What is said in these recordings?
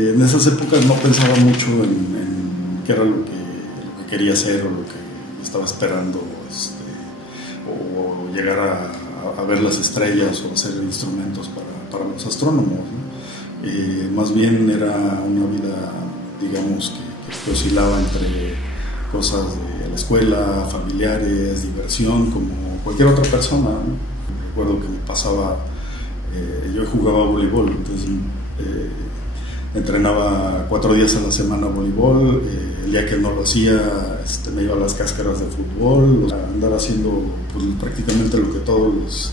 En esas épocas no pensaba mucho en qué era lo que quería hacer o lo que estaba esperando, o llegar a ver las estrellas o hacer instrumentos para los astrónomos, ¿no? Más bien era una vida, digamos, que oscilaba entre cosas de la escuela, familiares, diversión, como cualquier otra persona, ¿no? Recuerdo que me pasaba, yo jugaba voleibol, entonces entrenaba 4 días a la semana voleibol, el día que no lo hacía me iba a las cáscaras de fútbol, andar haciendo pues, prácticamente lo que todos los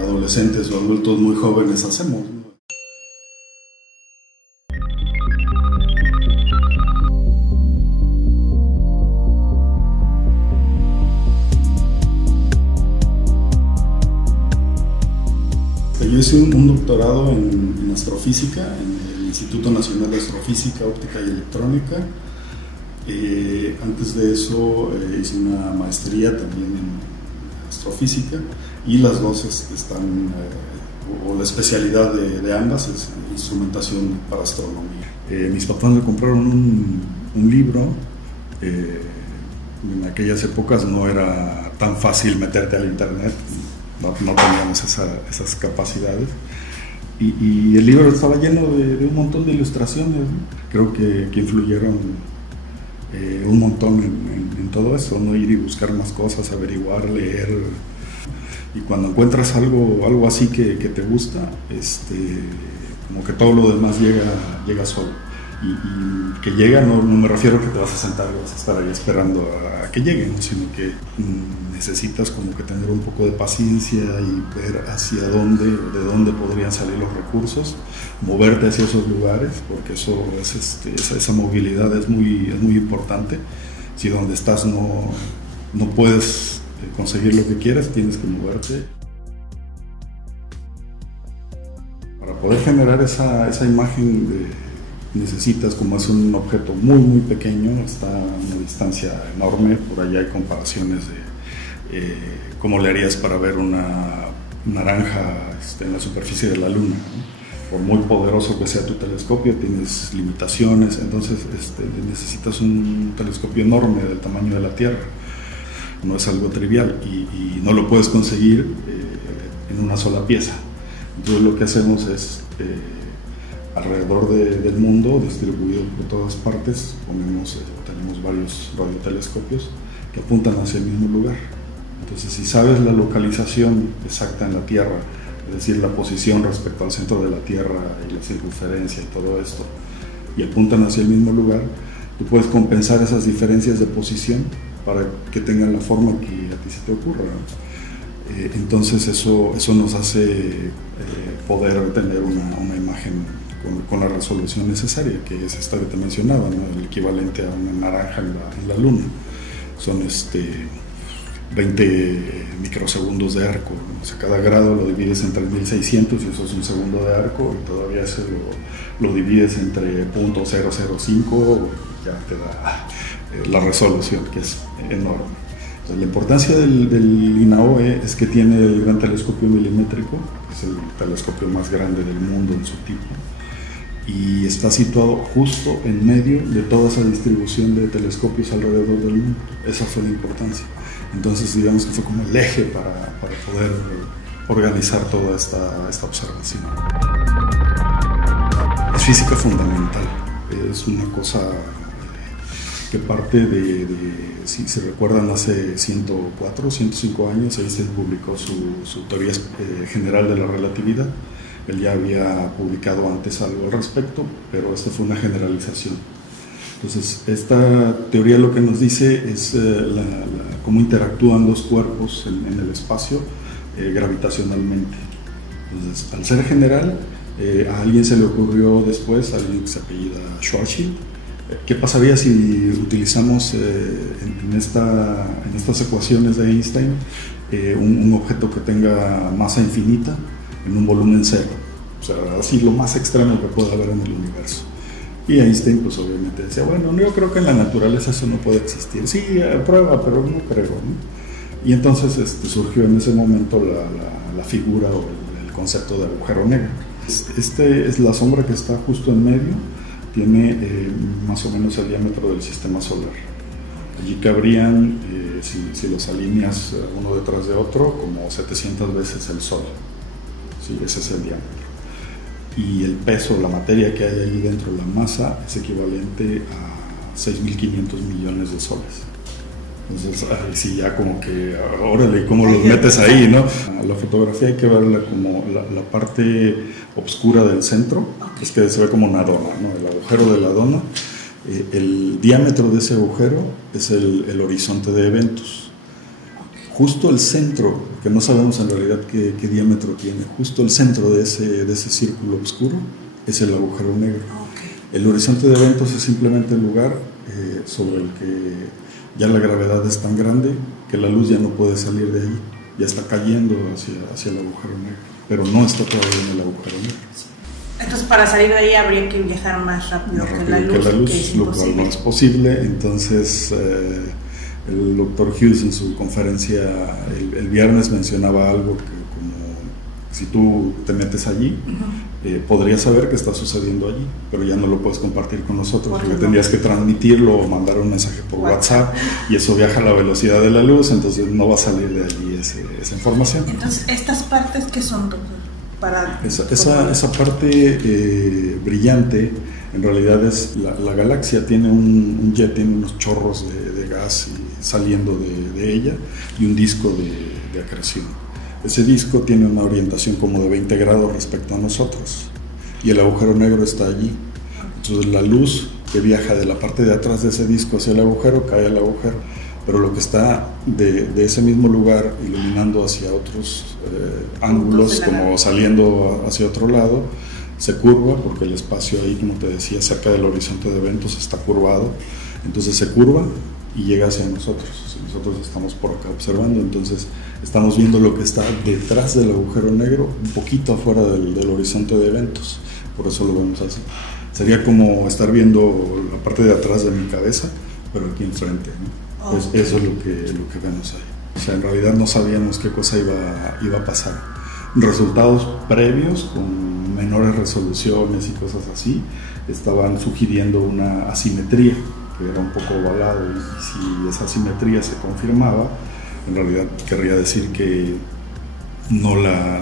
adolescentes o adultos muy jóvenes hacemos, ¿no? Yo hice un doctorado en astrofísica en el Instituto Nacional de Astrofísica, Óptica y Electrónica. Antes de eso hice una maestría también en astrofísica, y las dos están, o la especialidad de ambas es instrumentación para astronomía. Mis papás me compraron un libro. En aquellas épocas no era tan fácil meterte al internet. No teníamos esas capacidades, y el libro estaba lleno de un montón de ilustraciones, ¿no? Creo que influyeron un montón en todo eso, ¿no? Ir y buscar más cosas, averiguar, leer, y cuando encuentras algo así que te gusta, como que todo lo demás llega solo. Y que llega, no me refiero a que te vas a sentar y vas a estar ahí esperando a que llegue, ¿no? Sino que necesitas como que tener un poco de paciencia y ver hacia dónde, de dónde podrían salir los recursos, moverte hacia esos lugares, porque eso es, esa movilidad es muy importante. Si donde estás no puedes conseguir lo que quieres, tienes que moverte. Para poder generar esa imagen necesitas, como es un objeto muy pequeño, está a una distancia enorme, por allá hay comparaciones de cómo le harías para ver una naranja en la superficie de la luna, ¿no? Por muy poderoso que sea tu telescopio, tienes limitaciones, entonces necesitas un telescopio enorme del tamaño de la Tierra. No es algo trivial y no lo puedes conseguir en una sola pieza. Entonces lo que hacemos es alrededor del mundo, distribuido por todas partes, tenemos varios radiotelescopios que apuntan hacia el mismo lugar. Entonces, si sabes la localización exacta en la Tierra, es decir, la posición respecto al centro de la Tierra y la circunferencia y todo esto, y apuntan hacia el mismo lugar, tú puedes compensar esas diferencias de posición para que tengan la forma que a ti se te ocurra, ¿no? Entonces eso nos hace poder tener una imagen con la resolución necesaria, que es esta que te mencionaba, ¿no? El equivalente a una naranja en la luna. Son 20 microsegundos de arco, ¿no? O sea, cada grado lo divides entre 1600 y eso es un segundo de arco, y todavía eso lo divides entre .005, ya te da la resolución, que es enorme. Entonces, la importancia del INAOE es que tiene el gran telescopio milimétrico, que es el telescopio más grande del mundo en su tipo, y está situado justo en medio de toda esa distribución de telescopios alrededor del mundo. Esa fue la importancia. Entonces, digamos que fue como el eje para poder organizar toda esta observación. Es física fundamental, es una cosa que parte si se recuerdan, hace 104, 105 años, Einstein publicó su teoría general de la relatividad. Él ya había publicado antes algo al respecto, pero esta fue una generalización. Entonces, esta teoría lo que nos dice es cómo interactúan dos cuerpos en el espacio gravitacionalmente. Entonces, al ser general, a alguien se le ocurrió después, a alguien que se apellida Schwarzschild, ¿qué pasaría si utilizamos en estas ecuaciones de Einstein un objeto que tenga masa infinita en un volumen cero? O sea, así lo más extremo que pueda haber en el universo. Y Einstein pues obviamente decía, bueno, yo creo que en la naturaleza eso no puede existir. Sí, prueba, pero no creo, ¿no? Y entonces surgió en ese momento la figura o el concepto de agujero negro. Es la sombra que está justo en medio tiene más o menos el diámetro del sistema solar. Allí cabrían, si los alineas uno detrás de otro, como 700 veces el Sol. Sí, ese es el diámetro. Y el peso, la materia que hay ahí dentro, la masa, es equivalente a 6.500 millones de soles. Entonces, sí, ya como que, órale, ¿cómo los metes ahí, no? La fotografía hay que verla como la parte oscura del centro, es que se ve como una dona, ¿no? El agujero de la dona. El diámetro de ese agujero es el horizonte de eventos. Justo el centro, que no sabemos en realidad qué diámetro tiene, justo el centro de ese círculo oscuro es el agujero negro. El horizonte de eventos es simplemente el lugar sobre el que ya la gravedad es tan grande que la luz ya no puede salir de ahí, ya está cayendo hacia el agujero negro, pero no está todavía en el agujero negro. Entonces, para salir de ahí habría que viajar más rápido que la luz, lo cual no es posible. Entonces, el doctor Hughes en su conferencia el viernes mencionaba algo que, como si tú te metes allí, podrías saber qué está sucediendo allí, pero ya no lo puedes compartir con nosotros, porque tendrías que transmitirlo o mandar un mensaje por WhatsApp, y eso viaja a la velocidad de la luz, entonces no va a salir de allí esa información. Entonces, ¿estas partes qué son, doctor? Esa parte brillante, en realidad es la galaxia tiene un jet, tiene unos chorros de gas saliendo de ella, y un disco de acreción. Ese disco tiene una orientación como de 20 grados respecto a nosotros, y el agujero negro está allí. Entonces la luz que viaja de la parte de atrás de ese disco hacia el agujero cae al agujero, pero lo que está de ese mismo lugar iluminando hacia otros ángulos, como saliendo hacia otro lado, se curva, porque el espacio ahí, como te decía, cerca del horizonte de eventos está curvado, entonces se curva y llega hacia nosotros. Nosotros estamos por acá observando, entonces estamos viendo lo que está detrás del agujero negro, un poquito afuera del horizonte de eventos, por eso lo vemos así. Sería como estar viendo la parte de atrás de mi cabeza, pero aquí enfrente, ¿no? Pues eso es lo que vemos ahí. O sea, en realidad no sabíamos qué cosa iba a pasar. Resultados previos con menores resoluciones y cosas así estaban sugiriendo una asimetría, que era un poco ovalado, y si esa asimetría se confirmaba, en realidad querría decir que no la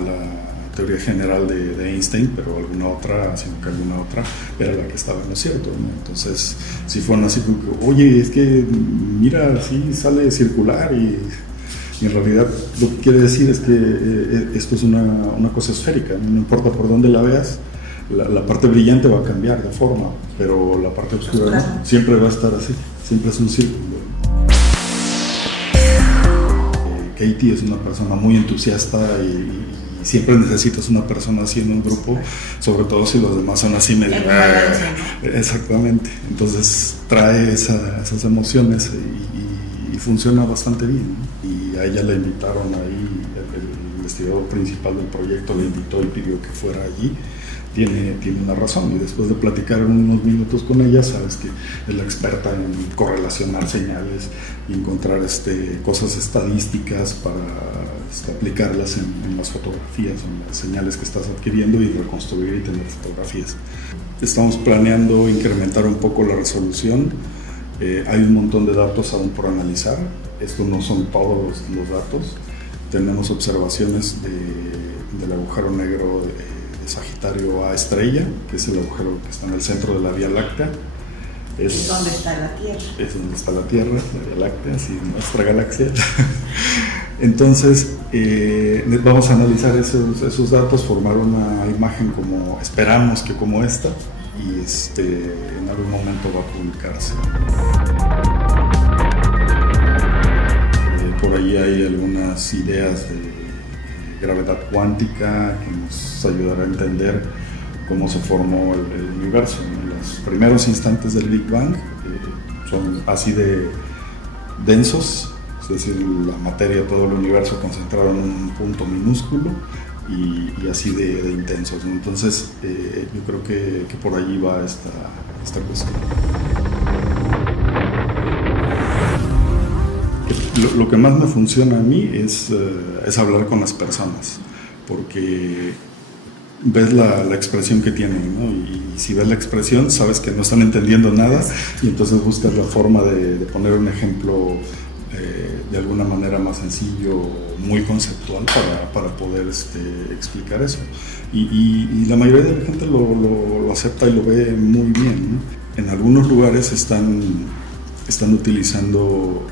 teoría general de Einstein, pero alguna otra, sino que alguna otra era la que estaba en lo cierto, ¿no? Entonces, si fueron así como que, oye, es que mira, sí sale circular, y en realidad lo que quiere decir es que esto es una cosa esférica, no importa por dónde la veas, la parte brillante va a cambiar de forma, pero la parte oscura no, siempre va a estar así, siempre es un círculo. Katie es una persona muy entusiasta y siempre necesitas una persona así en un grupo, sobre todo si los demás son así medio... Exactamente, entonces trae esas emociones y funciona bastante bien, ¿no? Y a ella la invitaron ahí, el investigador principal del proyecto le invitó y pidió que fuera allí. Tiene una razón, y después de platicar unos minutos con ella, sabes que es la experta en correlacionar señales y encontrar cosas estadísticas para aplicarlas en las fotografías, en las señales que estás adquiriendo, y reconstruir y tener fotografías. Estamos planeando incrementar un poco la resolución. Hay un montón de datos aún por analizar. Estos no son todos los datos. Tenemos observaciones del agujero negro de Sagitario A estrella, que es el agujero que está en el centro de la Vía Láctea. Es donde está la Tierra. Es donde está la Tierra, la Vía Láctea, sí, nuestra galaxia. Entonces, vamos a analizar esos datos, formar una imagen como esperamos que como esta, y en algún momento va a publicarse. Por ahí hay algunas ideas de gravedad cuántica que nos ayudará a entender cómo se formó el universo. Los primeros instantes del Big Bang son así de densos, es decir, la materia, todo el universo concentrado en un punto minúsculo, y así de intensos, ¿no? Entonces yo creo que por allí va esta cuestión. Lo que más me funciona a mí es hablar con las personas, porque ves la expresión que tienen, ¿no? Y si ves la expresión, sabes que no están entendiendo nada y entonces buscas la forma de poner un ejemplo de alguna manera más sencillo, muy conceptual para poder explicar eso. Y la mayoría de la gente lo acepta y lo ve muy bien, ¿no? En algunos lugares están utilizando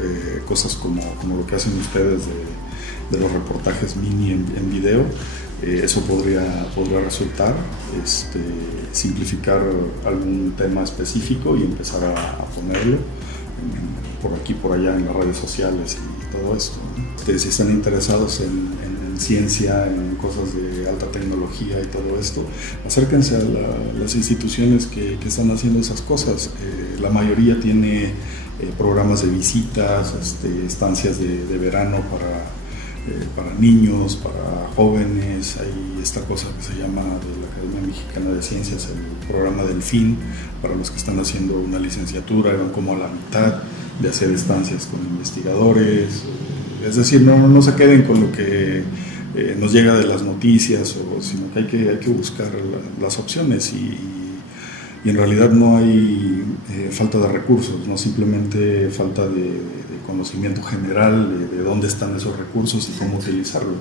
cosas como lo que hacen ustedes de los reportajes mini en video. Eso podría resultar, simplificar algún tema específico y empezar a ponerlo por aquí, por allá en las redes sociales y todo esto, ¿no? Si están interesados en ciencia, en cosas de alta tecnología y todo esto, acérquense a las instituciones que están haciendo esas cosas. La mayoría tiene programas de visitas, estancias de verano para niños, para jóvenes. Hay esta cosa que se llama de la Academia Mexicana de Ciencias, el programa Delfín, para los que están haciendo una licenciatura, van como a la mitad de hacer estancias con investigadores. Es decir, no se queden con lo que nos llega de las noticias, sino que hay que buscar las opciones y en realidad no hay falta de recursos, no simplemente falta de conocimiento general de dónde están esos recursos y cómo utilizarlos.